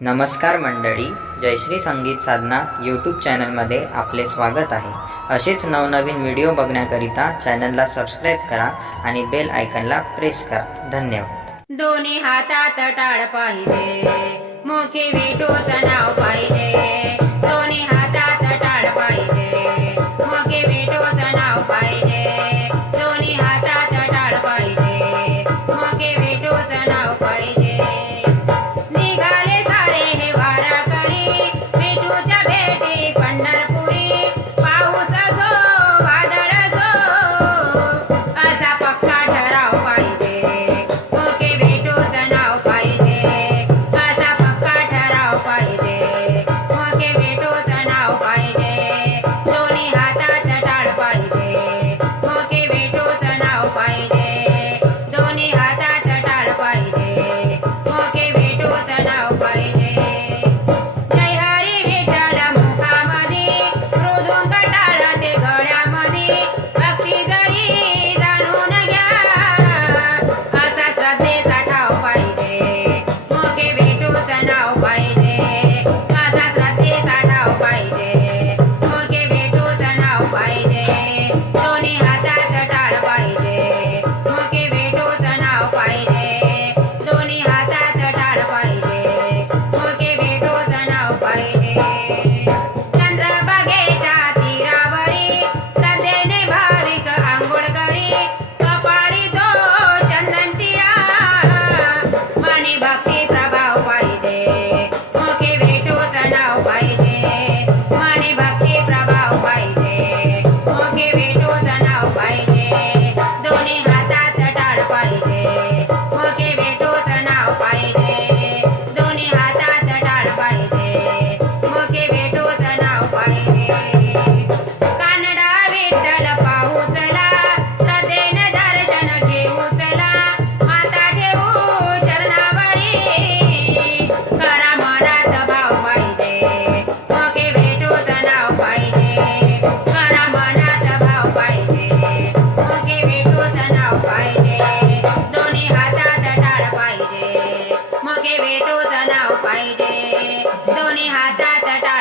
नमस्कार मंडळी, जयश्री संगीत साधना यूट्यूब चॅनलमध्ये आपले स्वागत आहे. असेच नवनवीन व्हिडिओ बघण्याकरिता चॅनलला सबस्क्राईब करा आणि बेल आयकॉनला प्रेस करा. धन्यवाद. दोन्ही हातात टाळ पाहिजे, मोठी विठूचं नाव पाहिजे. दोन्ही हातात टाळ पाहिजे, मोठी विठूचं नाव पाहिजे. दोन्ही हातात टाळ पाहिजे, मोठी विठूचं नाव पाहिजे. निघाले सारे हे वारकरी विठूच्या भेटी पंढरपुरी. पाऊस असो वादळ असो असा पक्का ठराव पाहिजे. मोके विठूचं नाव पाहिजे, असा पक्का ठराव पाहिजे. मोके विठूचं नाव पाहिजे, दोन्ही हातात टाळ पाहिजे. मोके विठूचं नाव पाहिजे, दोन्ही हातात टाळ पाहिजे. मोके विठूचं नाव पाहिजे. जय हरी विठ्ठल मुखामधी, मृदुंग टाळ ते गळ्यामधी. भक्ती जरी जाणून घ्या, असा श्रद्धेचा ठाव पाहिजे. मोके विठूचं नाव पाहिजे, असा श्रद्धेचा ठाव पाहिजे. मोके विठूचं नाव पाहिजे, दोन्ही हातात टाळ पाहिजे. मोके विठूचं नाव पाहिजे, दोन्ही हातात टाळ पाहिजे. मोके विठूचं नाव पाहिजे. चंद्रभागेच्या तीरावरी श्रद्धेने भाविक आंघोळ करी. कपाळी तो चंदन टिळा, मनी भक्ती प्रभाव पाहिजे. मोके विठूचं नाव पाहिजे, मनी भक्ती प्रभाव पाहिजे. मोके विठूचं नाव पाहिजे, दोन्ही हातात टाळ पाहिजे. मोके विठूचं नाव पाहिजे, दोन्ही हातात टाळ पाहिजे. मोके विठूचं नाव पाहिजे. कानडा विठ्ठल पाहुचला, श्रद्धेने दर्शन घेऊचला. माता ठेवू चरणावरी, खरा मनात भाव पाहिजे. मोके विठूचं नाव पाहिजे, खरा मनात भाव पाहिजे. मोके विठूचं नाव पाहिजे, दोन्ही हातात टाळ पाहिजे. मोके विठूचं नाव पाहिजे, दोन्ही हातात टाळ